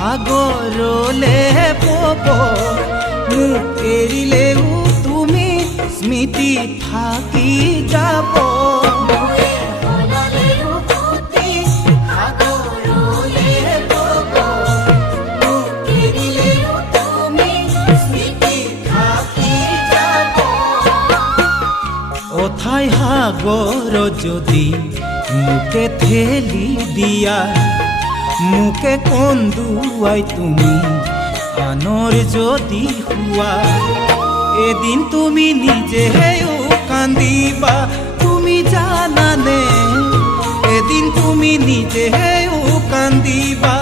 সাগৰলে পব মোক এৰিলেও তুমি স্মৃতি থাকি যাব অথাই সাগৰ যদি মোকে ঠেলি দিয়া মোকে কন্দুৱাই তুমি আনৰ যদি হোৱা এদিন তুমি নিজেও কান্দিবা তুমি জানানে এদিন তুমি নিজেও কান্দিবা